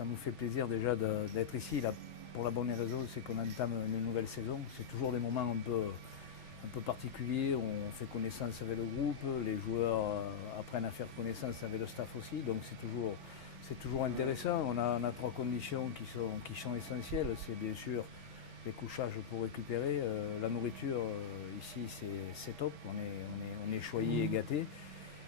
ça nous fait plaisir déjà d'être ici. Là, pour la bonne raison, c'est qu'on entame une nouvelle saison. C'est toujours des moments un peu particuliers. On fait connaissance avec le groupe, les joueurs apprennent à faire connaissance avec le staff aussi. Donc c'est toujours intéressant. On a trois conditions qui sont essentielles. C'est bien sûr les couchages pour récupérer. La nourriture, ici, c'est top. On est choyé et gâté.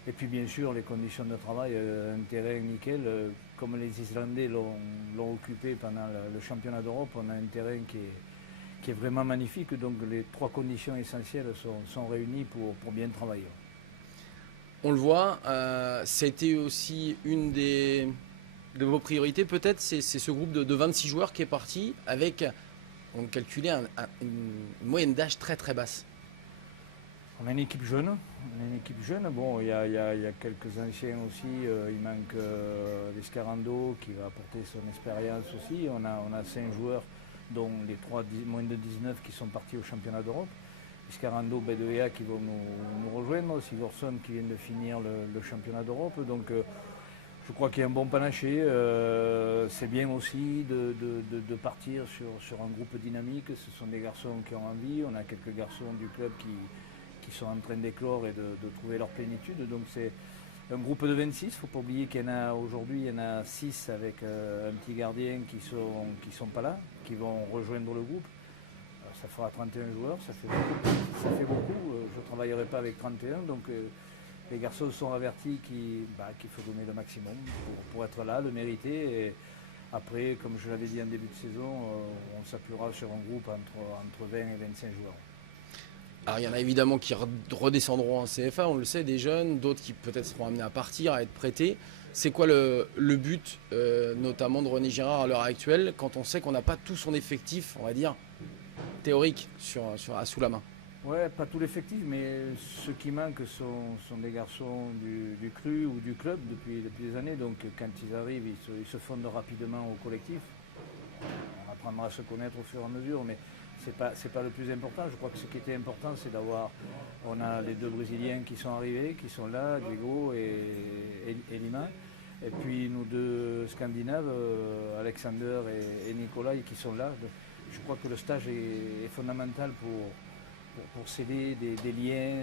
Et puis bien sûr les conditions de travail, un terrain nickel, comme les Islandais l'ont occupé pendant le championnat d'Europe, on a un terrain qui est vraiment magnifique, donc les trois conditions essentielles sont réunies pour bien travailler. On le voit, c'était aussi une de vos priorités peut-être, c'est ce groupe de 26 joueurs qui est parti avec, on calculait une moyenne d'âge très très basse. On a une équipe jeune. Bon, il y a quelques anciens aussi. Il manque l'Escarando qui va apporter son expérience aussi. On a 5 joueurs, dont les 3 moins de 19 qui sont partis au championnat d'Europe. Escarando, Bedea qui vont nous rejoindre. Sigurdsson qui vient de finir le championnat d'Europe. Donc je crois qu'il y a un bon panaché. C'est bien aussi de partir sur un groupe dynamique. Ce sont des garçons qui ont envie. On a quelques garçons du club qui sont en train d'éclore et de trouver leur plénitude. Donc c'est un groupe de 26. Il ne faut pas oublier qu'il y en a aujourd'hui, il y en a 6 avec un petit gardien qui sont pas là, qui vont rejoindre le groupe. Ça fera 31 joueurs, ça fait beaucoup. Je ne travaillerai pas avec 31. Donc les garçons sont avertis qu'il faut donner le maximum pour être là, le mériter. Et après, comme je l'avais dit en début de saison, on s'appuiera sur un groupe entre 20 et 25 joueurs. Alors il y en a évidemment qui redescendront en CFA, on le sait, des jeunes, d'autres qui peut-être seront amenés à partir, à être prêtés. C'est quoi le but, notamment de René Girard à l'heure actuelle, quand on sait qu'on n'a pas tout son effectif, on va dire, théorique sous la main? Ouais, pas tout l'effectif, mais ceux qui manquent sont des garçons du cru ou du club depuis des années. Donc quand ils arrivent, ils se fondent rapidement au collectif. On apprendra à se connaître au fur et à mesure, mais c'est pas le plus important. Je crois que ce qui était important, c'est on a les 2 Brésiliens qui sont arrivés, qui sont là, Diego et Lima. Et puis nos 2 Scandinaves, Alexander et Nicolas, qui sont là. Donc, je crois que le stage est fondamental pour sceller des liens.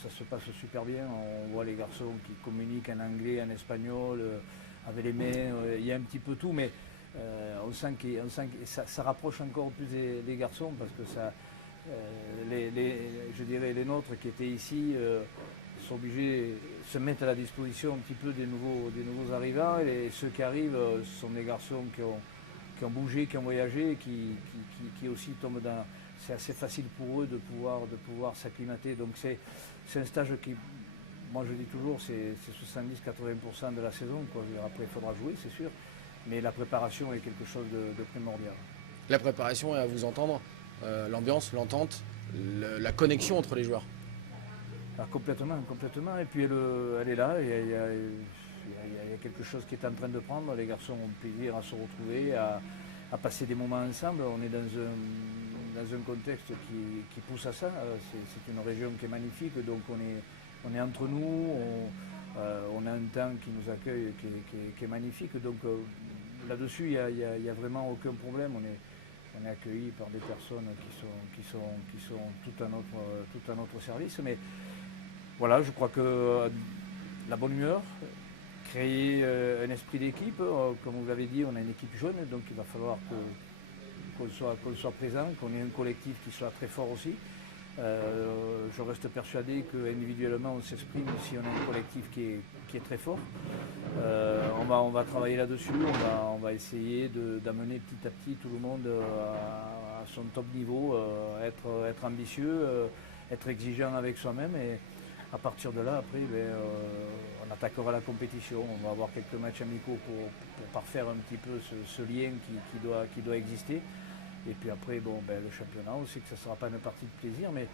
Ça se passe super bien. On voit les garçons qui communiquent en anglais, en espagnol, avec les mains. Il y a un petit peu tout, mais on sent que ça rapproche encore plus les garçons parce que je dirais les nôtres qui étaient ici sont obligés de se mettre à la disposition un petit peu des nouveaux arrivants, et ceux qui arrivent sont des garçons qui ont bougé, qui ont voyagé, qui aussi tombent dans. C'est assez facile pour eux de pouvoir s'acclimater. Donc c'est un stage qui, moi je dis toujours, c'est 70-80% de la saison, quoi. Après il faudra jouer, c'est sûr. Mais la préparation est quelque chose de primordial. La préparation, et à vous entendre, l'ambiance, l'entente, la connexion entre les joueurs. Alors, complètement. Et puis elle est là, il y a quelque chose qui est en train de prendre. Les garçons ont plaisir à se retrouver, à passer des moments ensemble. On est dans un contexte qui pousse à ça. C'est une région qui est magnifique, donc on est entre nous. On a un temps qui nous accueille qui est magnifique. Donc là-dessus, il n'y a vraiment aucun problème. On est accueillis par des personnes qui sont tout à notre service. Mais voilà, je crois que la bonne humeur, créer un esprit d'équipe, comme vous l'avez dit, on a une équipe jeune, donc il va falloir qu'on soit présent, qu'on ait un collectif qui soit très fort aussi. Je reste persuadé qu'individuellement on s'exprime si on a un collectif qui est très fort. On va travailler là-dessus, on va essayer d'amener petit à petit tout le monde à son top niveau, être ambitieux, être exigeant avec soi-même, et à partir de là, après, on attaquera la compétition. On va avoir quelques matchs amicaux pour parfaire un petit peu ce lien qui doit exister. Et puis après, le championnat, on sait que ça ne sera pas une partie de plaisir, mais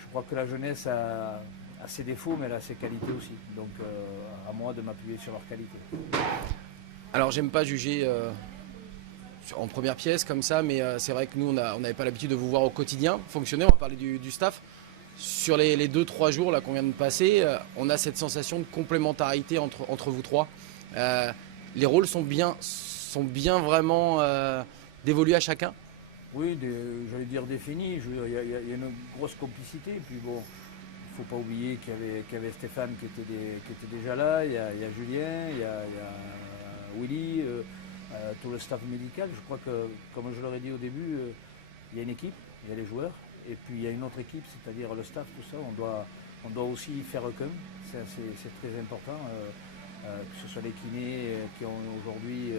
je crois que la jeunesse a ses défauts, mais elle a ses qualités aussi. Donc à moi de m'appuyer sur leurs qualités. Alors j'aime pas juger en première pièce comme ça, mais c'est vrai que nous, on n'avait pas l'habitude de vous voir au quotidien fonctionner. On va parler du staff. Sur les 2-3 jours là qu'on vient de passer, on a cette sensation de complémentarité entre vous trois. les rôles sont bien vraiment dévolus à chacun? Oui, j'allais dire défini. Il y a une grosse complicité. Puis bon, il ne faut pas oublier qu'il y avait Stéphane qui était déjà là. Il y a Julien, il y a Willy, tout le staff médical. Je crois que, comme je leur ai dit au début, il y a une équipe, il y a les joueurs. Et puis il y a une autre équipe, c'est-à-dire le staff, tout ça. On doit aussi faire qu'un. C'est très important. Que ce soit les kinés qui ont aujourd'hui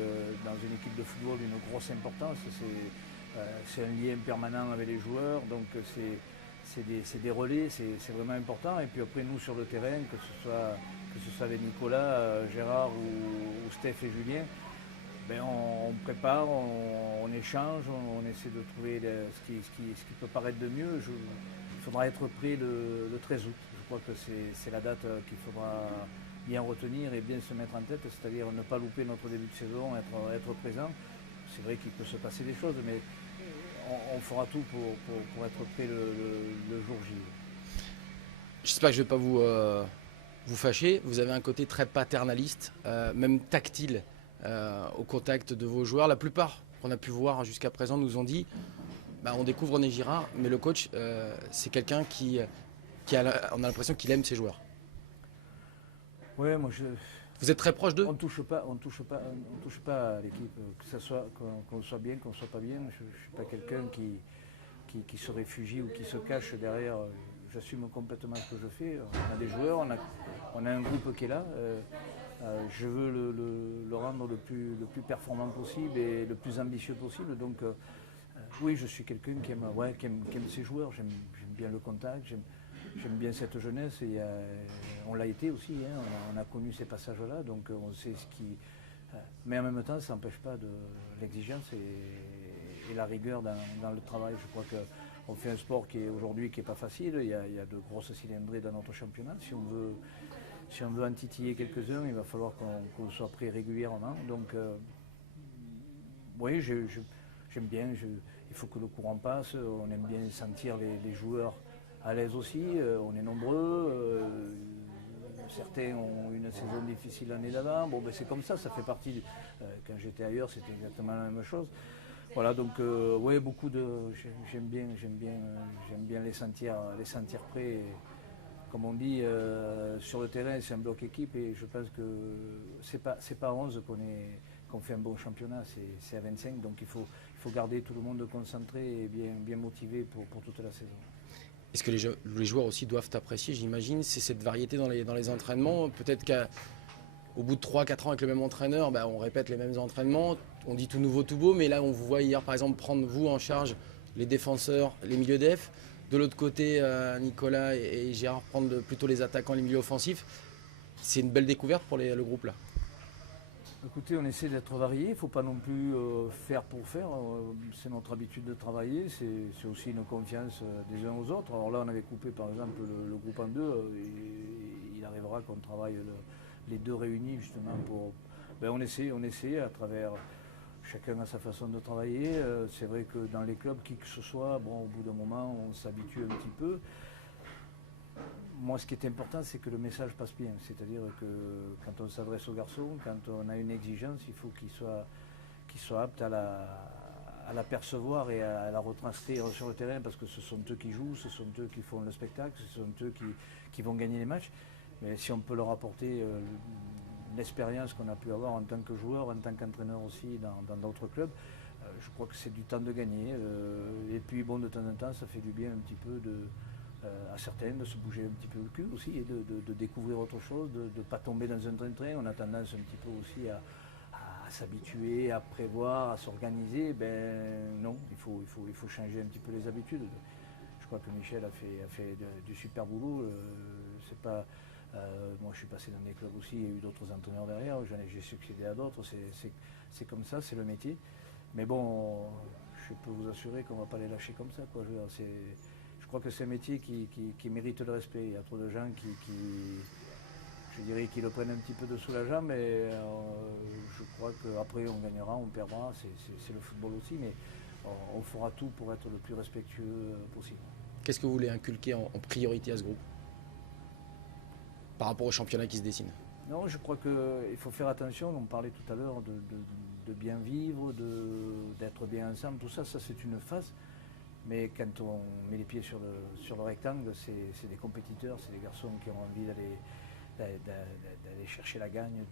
dans une équipe de football une grosse importance. C'est un lien permanent avec les joueurs, donc c'est des relais, c'est vraiment important. Et puis après nous sur le terrain, que ce soit avec Nicolas, Gérard ou Steph et Julien, ben on prépare, on échange, on essaie de trouver ce qui peut paraître de mieux. Il faudra être prêt le 13 août. Je crois que c'est la date qu'il faudra bien retenir et bien se mettre en tête, c'est-à-dire ne pas louper notre début de saison, être présent. C'est vrai qu'il peut se passer des choses, mais on fera tout pour être prêt le jour J. J'espère que je ne vais pas vous fâcher. Vous avez un côté très paternaliste, même tactile au contact de vos joueurs. La plupart qu'on a pu voir jusqu'à présent nous ont dit on découvre René Girard, mais le coach, c'est quelqu'un on a l'impression qu'il aime ses joueurs. Ouais, Vous êtes très proche d'eux? On touche pas à l'équipe, que ça soit qu'on soit bien, qu'on soit pas bien. Je ne suis pas quelqu'un qui se réfugie ou qui se cache derrière. J'assume complètement ce que je fais. On a des joueurs, on a un groupe qui est là. Je veux le rendre le plus performant possible et le plus ambitieux possible. Donc oui, je suis quelqu'un qui aime ses joueurs. J'aime bien le contact. J'aime bien cette jeunesse et on l'a été aussi, hein, on a connu ces passages-là, donc on sait ce qui... mais en même temps, ça n'empêche pas de l'exigence et la rigueur dans le travail. Je crois qu'on fait un sport qui est aujourd'hui qui n'est pas facile, il y a de grosses cylindrées dans notre championnat. Si on veut en titiller quelques-uns, il va falloir qu'on soit prêt régulièrement. Donc oui, j'aime bien, il faut que le courant passe, on aime bien sentir les joueurs à l'aise aussi, on est nombreux, certains ont une saison difficile l'année d'avant, bon ben c'est comme ça fait partie, quand j'étais ailleurs c'était exactement la même chose. Voilà donc ouais beaucoup j'aime bien les sentir prêts, et, comme on dit sur le terrain c'est un bloc équipe et je pense que c'est pas 11 qu'on fait un bon championnat, c'est à 25, donc il faut garder tout le monde concentré et bien motivé pour toute la saison. Est-ce que les joueurs aussi doivent apprécier, j'imagine, c'est cette variété dans les entraînements? Peut-être qu'au bout de 3-4 ans avec le même entraîneur, on répète les mêmes entraînements, on dit tout nouveau, tout beau, mais là on vous voit hier par exemple prendre vous en charge les défenseurs, les milieux def, de l'autre côté Nicolas et Gérard prendre plutôt les attaquants, les milieux offensifs. C'est une belle découverte pour le groupe là. Écoutez, on essaie d'être varié, il ne faut pas non plus faire pour faire, c'est notre habitude de travailler, c'est aussi une confiance des uns aux autres. Alors là on avait coupé par exemple le groupe en deux, et il arrivera qu'on travaille les deux réunis justement pour... on essaie à travers, chacun a sa façon de travailler, c'est vrai que dans les clubs, qui que ce soit, au bout d'un moment on s'habitue un petit peu. Moi, ce qui est important, c'est que le message passe bien. C'est-à-dire que quand on s'adresse aux garçons, quand on a une exigence, il faut qu'ils soient aptes à la percevoir et à la retranscrire sur le terrain, parce que ce sont eux qui jouent, ce sont eux qui font le spectacle, ce sont eux qui vont gagner les matchs. Mais si on peut leur apporter l'expérience qu'on a pu avoir en tant que joueur, en tant qu'entraîneur aussi dans d'autres clubs, je crois que c'est du temps de gagner. Et puis, de temps en temps, ça fait du bien un petit peu à certains de se bouger un petit peu le cul aussi et de découvrir autre chose, de ne pas tomber dans un train-train. On a tendance un petit peu aussi à s'habituer, à prévoir, à s'organiser. Non, il faut changer un petit peu les habitudes. Je crois que Michel a fait du super boulot. C'est pas, moi je suis passé dans des clubs aussi, il y a eu d'autres entraîneurs derrière, j'ai succédé à d'autres, c'est comme ça, c'est le métier. Mais bon, je peux vous assurer qu'on ne va pas les lâcher comme ça, quoi. Je crois que c'est un métier qui mérite le respect. Il y a trop de gens je dirais, qui le prennent un petit peu dessous la jambe, mais je crois qu'après on gagnera, on perdra, c'est le football aussi, mais on fera tout pour être le plus respectueux possible. Qu'est-ce que vous voulez inculquer en priorité à ce groupe par rapport au championnat qui se dessine? Non, je crois qu'il faut faire attention, on parlait tout à l'heure de bien vivre, d'être bien ensemble, tout ça, ça c'est une phase. Mais quand on met les pieds sur le rectangle, c'est des compétiteurs, c'est des garçons qui ont envie d'aller chercher la gagne,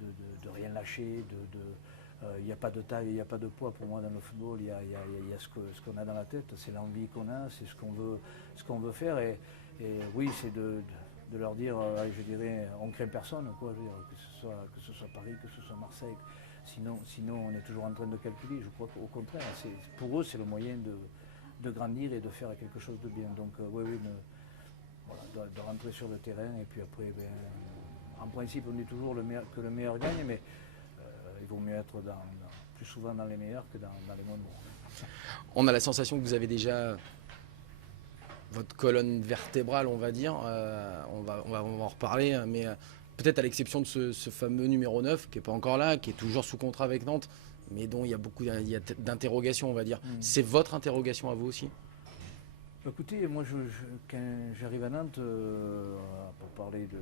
de rien lâcher. Il n'y a pas de taille, il n'y a pas de poids pour moi dans le football, il y a ce qu'on a dans la tête, c'est l'envie qu'on a, c'est ce qu'on veut faire. Et oui, c'est de leur dire, je dirais, on craint personne, quoi, je veux dire, que ce soit Paris, que ce soit Marseille. Sinon, on est toujours en train de calculer. Je crois qu'au contraire, pour eux, c'est le moyen de grandir et de faire quelque chose de bien. Donc oui, voilà, de rentrer sur le terrain et puis après, en principe, on dit toujours que le meilleur gagne, mais il vaut mieux être plus souvent dans les meilleurs que dans les moins bons. On a la sensation que vous avez déjà votre colonne vertébrale, on va dire. On va en reparler, hein, mais peut-être à l'exception de ce fameux numéro 9 qui n'est pas encore là, qui est toujours sous contrat avec Nantes, mais dont il y a d'interrogations, on va dire. C'est votre interrogation à vous aussi? Écoutez, moi, quand j'arrive à Nantes, pour parler de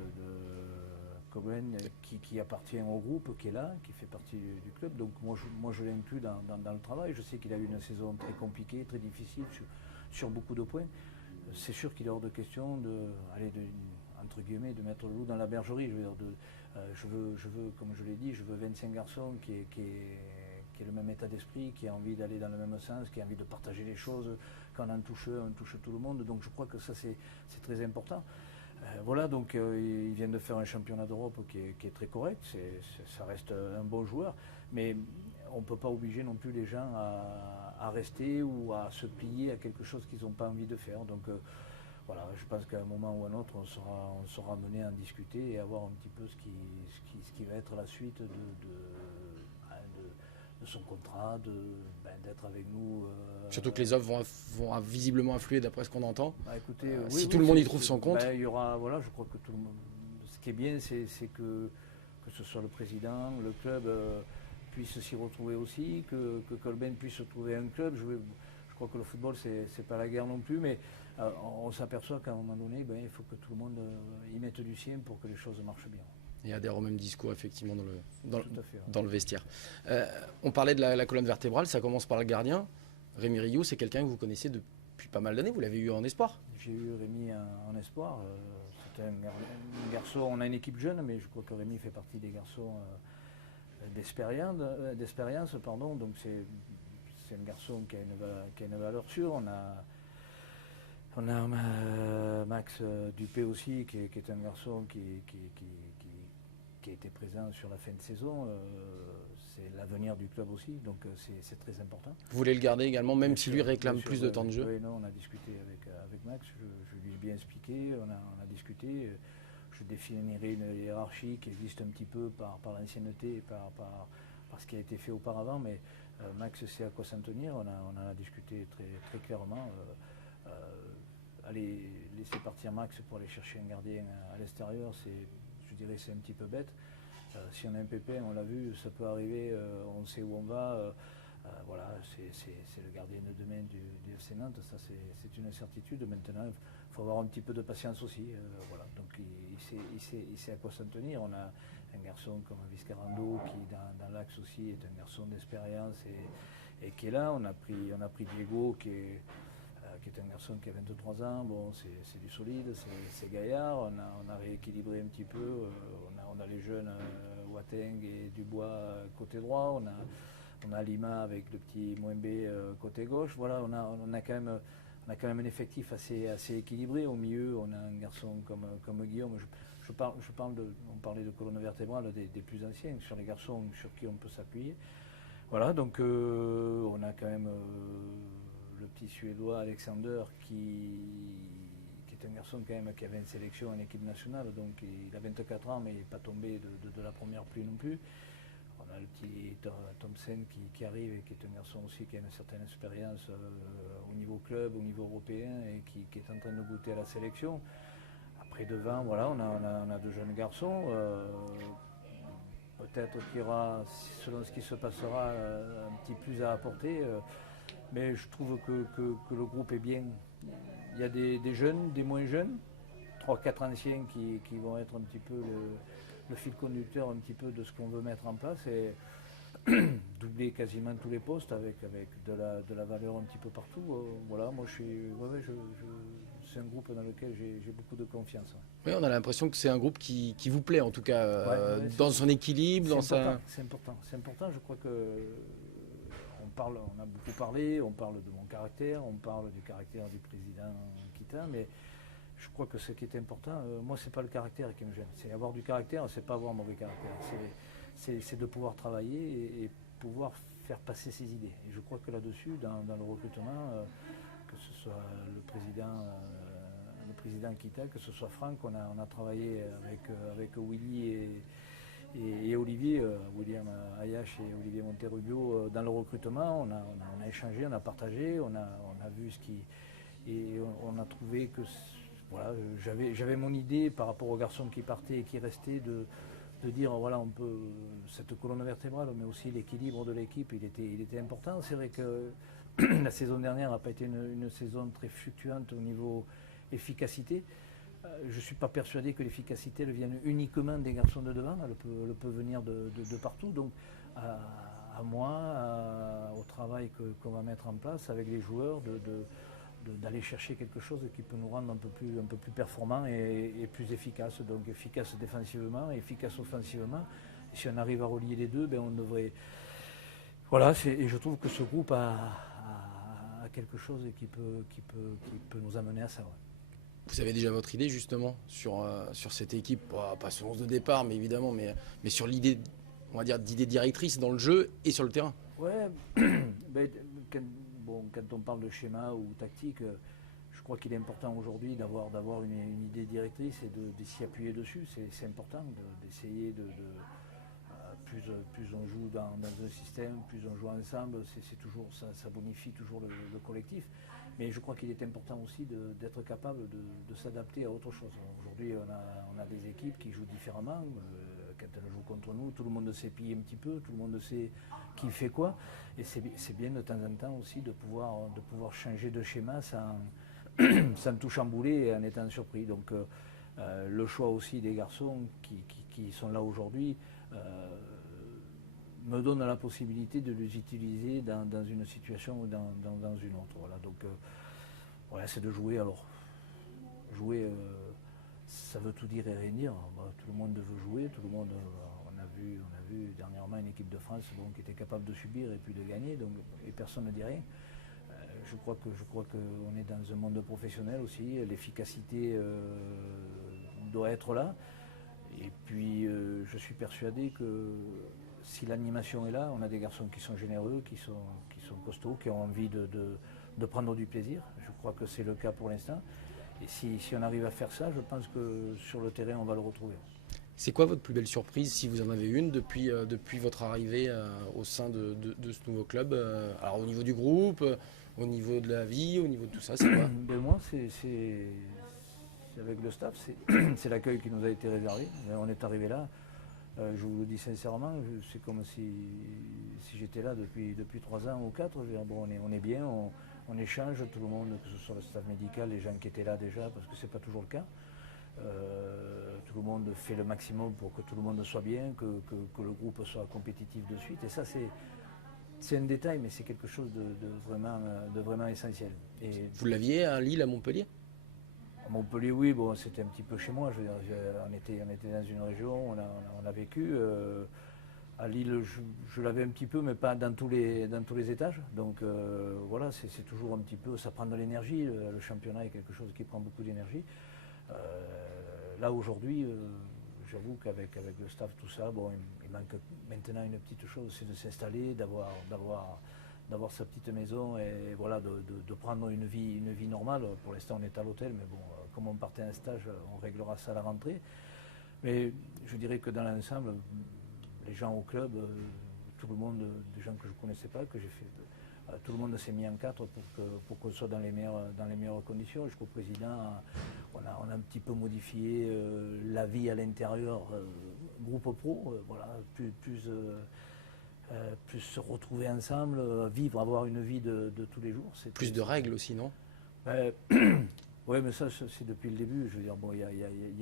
Cohen, qui appartient au groupe, qui est là, qui fait partie du club, donc moi je l'inclus dans le travail. Je sais qu'il a eu une saison très compliquée, très difficile, sur beaucoup de points. C'est sûr qu'il est hors de question entre guillemets, de mettre le loup dans la bergerie. Je veux, comme je l'ai dit, je veux 25 garçons qui aient le même état d'esprit, qui a envie d'aller dans le même sens, qui a envie de partager les choses. Quand on en touche un, on touche tout le monde. Donc je crois que ça c'est très important. Voilà, donc il vient de faire un championnat d'Europe qui est très correct. Ça reste un bon joueur, mais on ne peut pas obliger non plus les gens à rester ou à se plier à quelque chose qu'ils n'ont pas envie de faire. Donc voilà, je pense qu'à un moment ou à un autre, on sera amené à en discuter et à voir un petit peu ce qui va être la suite de son contrat, d'être avec nous. Surtout que les offres vont visiblement affluer d'après ce qu'on entend. Écoutez, si tout le monde y trouve son compte. Il y aura, voilà, je crois que tout le monde. Ce qui est bien, c'est que ce soit le président, le club puisse s'y retrouver aussi, que Colben puisse trouver un club. Je crois que le football, c'est pas la guerre non plus, mais on s'aperçoit qu'à un moment donné, il faut que tout le monde y mette du sien pour que les choses marchent bien. Et adhère au même discours, effectivement, dans le vestiaire. Ouais. On parlait de la colonne vertébrale, ça commence par le gardien. Rémi Rioux, c'est quelqu'un que vous connaissez depuis pas mal d'années, vous l'avez eu en espoir. J'ai eu Rémi en espoir. C'est un garçon, on a une équipe jeune, mais je crois que Rémi fait partie des garçons d'expérience. Donc c'est un garçon qui a une valeur sûre. On a Max Dupé aussi, qui est un garçon qui a été présent sur la fin de saison. C'est l'avenir du club aussi, donc c'est très important. Vous voulez le garder également, même si lui réclame plus de temps de jeu? Oui, non, on a discuté avec Max, je lui ai bien expliqué, on a discuté. Je définirai une hiérarchie qui existe un petit peu par l'ancienneté et par ce qui a été fait auparavant, mais Max sait à quoi s'en tenir, on en a discuté très, très clairement. Aller laisser partir Max pour aller chercher un gardien à l'extérieur, je dirais c'est un petit peu bête. Si on a un pépin, on l'a vu, ça peut arriver, on sait où on va. Voilà, c'est le gardien de demain du FC Nantes, ça c'est une certitude. Maintenant, il faut avoir un petit peu de patience aussi. Voilà. Donc il sait à quoi s'en tenir. On a un garçon comme Viscarando qui dans l'axe aussi est un garçon d'expérience et qui est là. On a pris Diego qui est un garçon qui a 23 ans, bon, c'est du solide, c'est gaillard, on a rééquilibré un petit peu, on a les jeunes Wateng et Dubois côté droit, on a Lima avec le petit Mwembe côté gauche, voilà, on a quand même un effectif assez équilibré. Au milieu, on a un garçon comme Guillaume. On parlait de colonne vertébrale des plus anciens, sur les garçons sur qui on peut s'appuyer. Voilà, donc on a quand même le petit Suédois Alexander qui est un garçon quand même qui avait une sélection en équipe nationale, donc il a 24 ans mais il n'est pas tombé de la première pluie non plus. On a le petit Thompson qui arrive et qui est un garçon aussi qui a une certaine expérience au niveau club, au niveau européen et qui est en train de goûter à la sélection. Après devant, voilà, on a de jeunes garçons. Peut-être qu'il y aura, selon ce qui se passera, un petit plus à apporter. Mais je trouve que le groupe est bien. Il y a des jeunes, des moins jeunes, 3-4 anciens qui vont être un petit peu le fil conducteur un petit peu de ce qu'on veut mettre en place et doubler quasiment tous les postes avec de la valeur un petit peu partout. Voilà, moi c'est un groupe dans lequel j'ai beaucoup de confiance. Oui, on a l'impression que c'est un groupe qui vous plaît, en tout cas, dans son équilibre, C'est important, je crois que on a beaucoup parlé, on parle de mon caractère, on parle du caractère du président Quitin, mais je crois que ce qui est important, moi c'est pas le caractère qui me gêne, c'est avoir du caractère, c'est pas avoir mauvais caractère, c'est de pouvoir travailler et pouvoir faire passer ses idées. Et je crois que là-dessus, dans le recrutement, que ce soit le président Kita, que ce soit Franck, on a travaillé avec Willy et Olivier, William Ayache et Olivier Monterrubio dans le recrutement. On a échangé, on a partagé, on a vu ce qui... Et on a trouvé que... Voilà, j'avais mon idée par rapport aux garçons qui partaient et qui restaient de dire, voilà, on peut... Cette colonne vertébrale, mais aussi l'équilibre de l'équipe, il était important. C'est vrai que la saison dernière n'a pas été une saison très fluctuante au niveau efficacité. Je ne suis pas persuadé que l'efficacité elle vienne uniquement des garçons de devant, elle peut venir de partout. Donc à moi, au travail qu'on va mettre en place avec les joueurs, d'aller chercher quelque chose qui peut nous rendre un peu plus performants et plus efficaces. Donc efficace défensivement, efficace offensivement. Et si on arrive à relier les deux, ben on devrait... Voilà, et je trouve que ce groupe a quelque chose qui peut nous amener à ça. Ouais. Vous avez déjà votre idée justement sur cette équipe, pas sur 11 de départ, mais évidemment, mais sur l'idée, on va dire, d'idée directrice dans le jeu et sur le terrain. Ouais, ben, quand on parle de schéma ou tactique, je crois qu'il est important aujourd'hui d'avoir une idée directrice et de s'y appuyer dessus. C'est important d'essayer plus on joue dans un système, plus on joue ensemble, c'est toujours, ça bonifie toujours le collectif. Mais je crois qu'il est important aussi d'être capable de s'adapter à autre chose. Aujourd'hui, on a des équipes qui jouent différemment. Quand elles jouent contre nous, tout le monde sait piller un petit peu, tout le monde sait qui fait quoi. Et c'est bien de temps en temps aussi de pouvoir changer de schéma sans tout chambouler et en étant surpris. Donc le choix aussi des garçons qui sont là aujourd'hui me donne la possibilité de les utiliser dans une situation ou dans une autre. Voilà, donc voilà, c'est de jouer. Alors, jouer, ça veut tout dire et rien dire. Tout le monde veut jouer, tout le monde. On a vu dernièrement une équipe de France qui était capable de subir et puis de gagner, donc, et personne ne dit rien. Je crois qu'on est dans un monde professionnel aussi. L'efficacité doit être là. Et puis, je suis persuadé que si l'animation est là, on a des garçons qui sont généreux, qui sont costauds, qui ont envie de prendre du plaisir. Je crois que c'est le cas pour l'instant. Et si on arrive à faire ça, je pense que sur le terrain, on va le retrouver. C'est quoi votre plus belle surprise, si vous en avez une, depuis votre arrivée au sein de ce nouveau club? Alors au niveau du groupe, au niveau de la vie, au niveau de tout ça, c'est quoi? Ben moi, c'est avec le staff, c'est l'accueil qui nous a été réservé. On est arrivé là. Je vous le dis sincèrement, c'est comme si j'étais là depuis 3 ans ou 4. Bon, on est bien, on échange, tout le monde, que ce soit le staff médical, les gens qui étaient là déjà, parce que ce n'est pas toujours le cas. Tout le monde fait le maximum pour que tout le monde soit bien, que le groupe soit compétitif de suite. Et ça, c'est un détail, mais c'est quelque chose de vraiment essentiel. Et vous l'aviez à Lille, à Montpellier? À Montpellier, oui, bon, c'était un petit peu chez moi. Je veux dire, on était dans une région, on a vécu. À Lille, je l'avais un petit peu, mais pas dans tous les étages. Donc voilà, c'est toujours un petit peu, ça prend de l'énergie. Le championnat est quelque chose qui prend beaucoup d'énergie. Là aujourd'hui, j'avoue qu'avec le staff, tout ça, bon, il manque maintenant une petite chose, c'est de s'installer, d'avoir sa petite maison et voilà, de prendre une vie normale. Pour l'instant, on est à l'hôtel, mais bon, comme on partait en stage, on réglera ça à la rentrée. Mais je dirais que dans l'ensemble, les gens au club, tout le monde, des gens que je ne connaissais pas, que j'ai fait, tout le monde s'est mis en quatre pour qu'on soit dans les meilleures conditions. Jusqu'au président, on a un petit peu modifié la vie à l'intérieur, groupe pro, voilà, plus se retrouver ensemble, vivre, avoir une vie de tous les jours. Plus de règles aussi, non? Oui, mais ça, c'est depuis le début. Je veux dire, bon, il y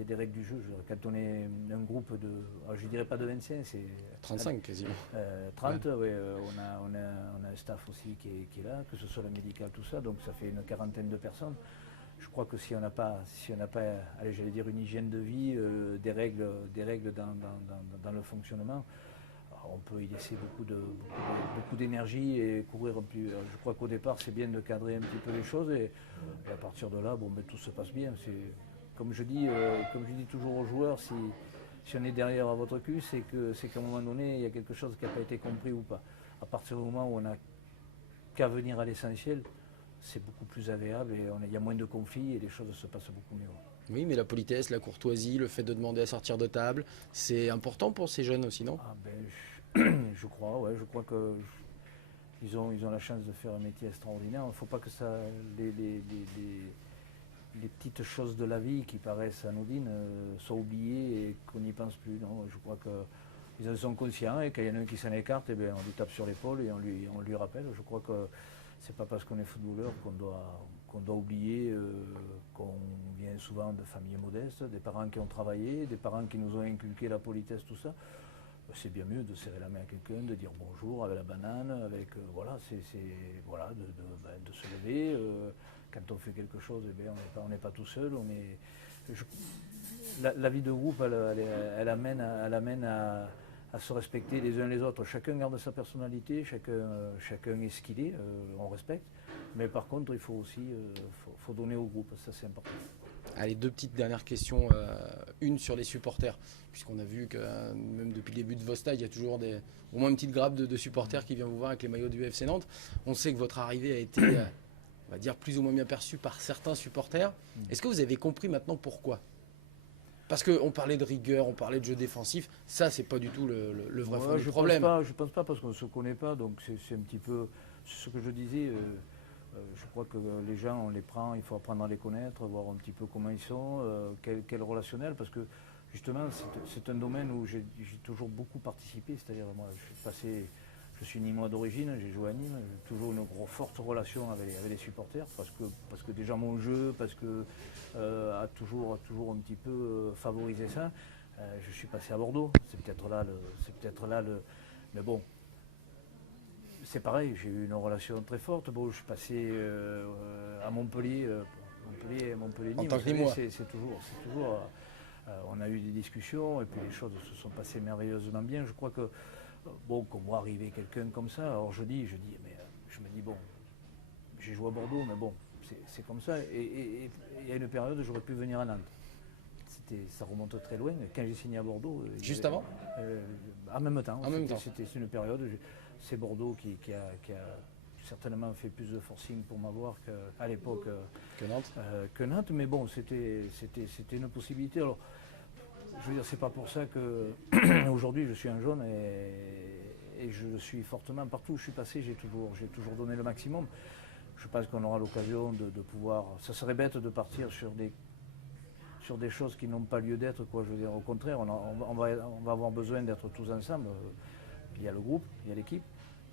a des règles du jeu. Je veux dire, quand on est un groupe de, alors, je dirais pas de 25, c'est 35 quasiment. 30, ouais, on a un staff aussi qui est là, que ce soit la médicale, tout ça, donc ça fait une quarantaine de personnes. Je crois que si on n'a pas, allez, j'allais dire une hygiène de vie, des règles dans le fonctionnement, on peut y laisser beaucoup d'énergie et courir un peu. Je crois qu'au départ, c'est bien de cadrer un petit peu les choses et à partir de là, bon, ben, tout se passe bien. Comme je dis toujours aux joueurs, si on est derrière à votre cul, c'est qu'à un moment donné, il y a quelque chose qui n'a pas été compris ou pas. À partir du moment où on n'a qu'à venir à l'essentiel, c'est beaucoup plus agréable et il y a moins de conflits et les choses se passent beaucoup mieux. Oui, mais la politesse, la courtoisie, le fait de demander à sortir de table, c'est important pour ces jeunes aussi, non? Ah je crois, ouais, je crois que ils ont la chance de faire un métier extraordinaire. Il ne faut pas que ça, les petites choses de la vie qui paraissent anodines soient oubliées et qu'on n'y pense plus. Non, je crois qu'ils en sont conscients et quand il y en a un qui s'en écarte, eh bien, on lui tape sur l'épaule et on lui rappelle. Je crois que c'est pas parce qu'on est footballeur qu'on doit oublier qu'on vient souvent de familles modestes, des parents qui ont travaillé, des parents qui nous ont inculqué la politesse, tout ça. C'est bien mieux de serrer la main à quelqu'un, de dire bonjour avec la banane, avec voilà, voilà, de se lever. Quand on fait quelque chose, eh bien, on n'est pas tout seul. La vie de groupe, elle amène à se respecter les uns les autres. Chacun garde sa personnalité, chacun est ce qu'il est, on respecte. Mais par contre, il faut aussi faut donner au groupe, ça c'est important. Allez, deux petites dernières questions. Une sur les supporters, puisqu'on a vu que même depuis le début de vos stades, il y a toujours au moins une petite grappe de supporters qui viennent vous voir avec les maillots du FC Nantes. On sait que votre arrivée a été, on va dire, plus ou moins bien perçue par certains supporters. Est-ce que vous avez compris maintenant pourquoi? Parce qu'on parlait de rigueur, on parlait de jeu défensif, ça c'est pas du tout le vrai fond du problème. Je pense pas parce qu'on ne se connaît pas, donc c'est un petit peu ce que je disais. Je crois que les gens, on les prend, il faut apprendre à les connaître, voir un petit peu comment ils sont, quel relationnel, parce que justement c'est un domaine où j'ai toujours beaucoup participé, c'est-à-dire moi je suis nîmois d'origine, j'ai joué à Nîmes, j'ai toujours une forte relation avec les supporters, parce que déjà mon jeu, parce que a toujours un petit peu favorisé ça. Je suis passé à Bordeaux, c'est peut-être là le, mais bon. C'est pareil, j'ai eu une relation très forte. Bon, je suis passé à Montpellier, Montpellier-Nîmes. En tant que Nîmois. C'est toujours. On a eu des discussions et puis les choses se sont passées merveilleusement bien. Je crois que, bon, qu'on voit arriver quelqu'un comme ça, alors je me dis, bon, j'ai joué à Bordeaux, mais bon, c'est comme ça. Et il y a une période, j'aurais pu venir à Nantes. Ça remonte très loin. Quand j'ai signé à Bordeaux. Juste avant En même temps. En même temps. C'était une période. C'est Bordeaux qui a certainement fait plus de forcing pour m'avoir qu'à l'époque que Nantes. Mais bon, c'était une possibilité. Alors, je veux dire, c'est pas pour ça que aujourd'hui je suis un jaune et je le suis fortement partout où je suis passé. J'ai toujours donné le maximum. Je pense qu'on aura l'occasion de pouvoir. Ça serait bête de partir sur des choses qui n'ont pas lieu d'être, quoi. Je veux dire, au contraire, on va avoir besoin d'être tous ensemble. Il y a le groupe, il y a l'équipe,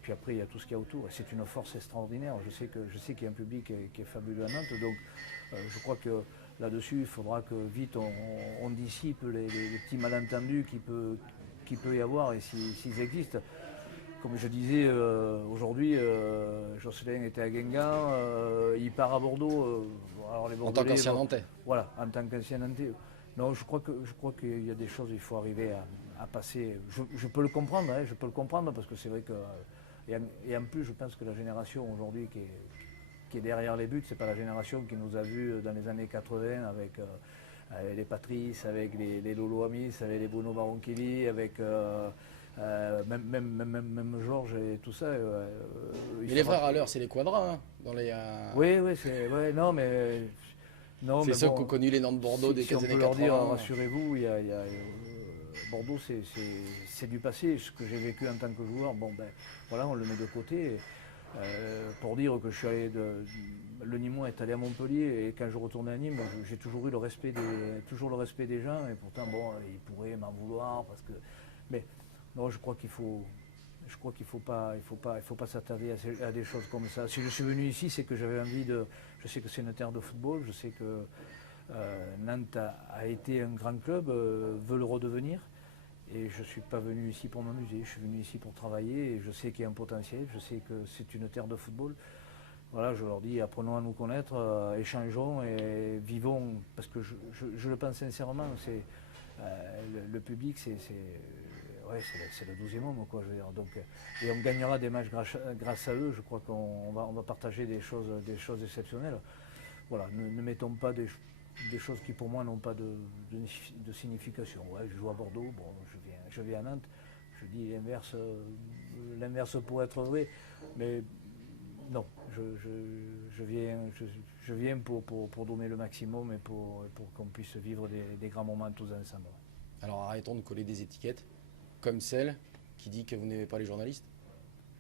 puis après il y a tout ce qu'il y a autour. Et c'est une force extraordinaire. Je sais qu'il y a un public qui est fabuleux à Nantes, donc je crois que là-dessus, il faudra que vite on dissipe les petits malentendus qu'il peut y avoir et s'ils existent. Comme je disais, aujourd'hui, Jocelyn était à Guingamp, il part à Bordeaux. Alors les en tant qu'ancien Nantais. Voilà, en tant qu'ancien Nantais. Non, je crois qu'il y a des choses, il faut arriver à passer. Je peux le comprendre, hein, parce que c'est vrai que. Et en plus, je pense que la génération aujourd'hui qui est derrière les buts, c'est pas la génération qui nous a vus dans les années 80 avec les Patrice, avec les Lolo Amis, avec les Bruno Baronchini, avec. Même Georges et tout ça. Mais les frères à l'heure, c'est les quadras. Hein, dans les, Oui, non, mais. Non, c'est ceux qui ont connu les Nantes Bordeaux des années 80. On peut leur dire, rassurez-vous, Bordeaux, c'est du passé. Ce que j'ai vécu en tant que joueur, bon, ben, voilà, on le met de côté. Pour dire que je suis allé le Nîmois est allé à Montpellier et quand je retournais à Nîmes, j'ai toujours eu le respect des gens et pourtant, bon, ils pourraient m'en vouloir parce que. Mais. Non, je crois qu'il faut je crois qu'il faut pas s'attarder à des choses comme ça. Si je suis venu ici, c'est que j'avais envie de. Je sais que c'est une terre de football, je sais que Nantes a été un grand club, veut le redevenir. Et je ne suis pas venu ici pour m'amuser, je suis venu ici pour travailler et je sais qu'il y a un potentiel, je sais que c'est une terre de football. Voilà, je leur dis, apprenons à nous connaître, échangeons et vivons, parce que je le pense sincèrement, le public, c'est le 12e homme, quoi, je veux dire. Donc, et on gagnera des matchs grâce à eux, je crois qu'on va partager des choses exceptionnelles. Voilà, ne mettons pas des choses qui pour moi n'ont pas de signification. Ouais, je joue à Bordeaux, bon, je viens à Nantes, je dis l'inverse pourrait être vrai, mais non, je viens pour donner le maximum et pour qu'on puisse vivre des grands moments tous ensemble. Alors arrêtons de coller des étiquettes, comme celle qui dit que vous n'aimez pas les journalistes.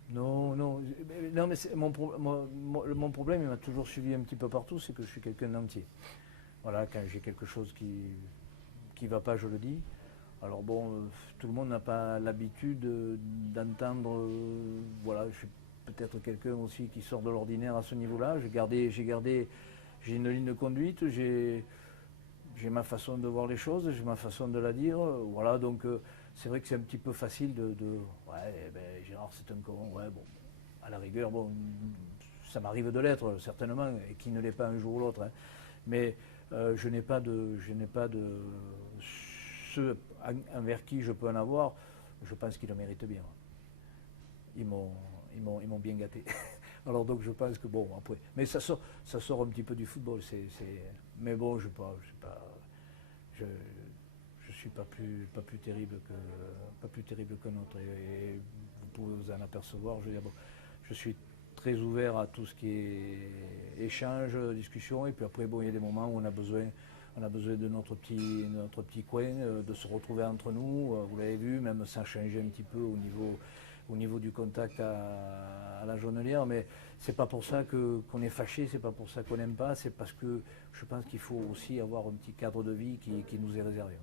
Non, mais mon problème, il m'a toujours suivi un petit peu partout, c'est que je suis quelqu'un d'entier. Voilà, quand j'ai quelque chose qui va pas, je le dis. Alors bon, tout le monde n'a pas l'habitude d'entendre, voilà, je suis peut-être quelqu'un aussi qui sort de l'ordinaire à ce niveau-là. J'ai une ligne de conduite, j'ai ma façon de voir les choses, j'ai ma façon de la dire. Voilà, donc c'est vrai que c'est un petit peu facile ouais, ben, Gérard c'est un con, ouais, bon, à la rigueur, bon, ça m'arrive de l'être, certainement, et qui ne l'est pas un jour ou l'autre. Hein. Mais je n'ai pas de ceux envers qui je peux en avoir, je pense qu'ils le méritent bien. Ils m'ont bien gâté. Alors donc je pense que bon après, mais ça sort un petit peu du football. Mais bon, je suis pas plus terrible qu'un autre. Et vous pouvez vous en apercevoir. Je veux dire, bon, je suis très ouvert à tout ce qui est échange, discussion. Et puis après, bon, il y a des moments où on a besoin de notre petit coin, de se retrouver entre nous. Vous l'avez vu, même ça a changé un petit peu au niveau du contact à la Jaunelière, mais c'est pas pour ça qu'on est fâché, c'est pas pour ça qu'on n'aime pas, c'est parce que je pense qu'il faut aussi avoir un petit cadre de vie qui nous est réservé.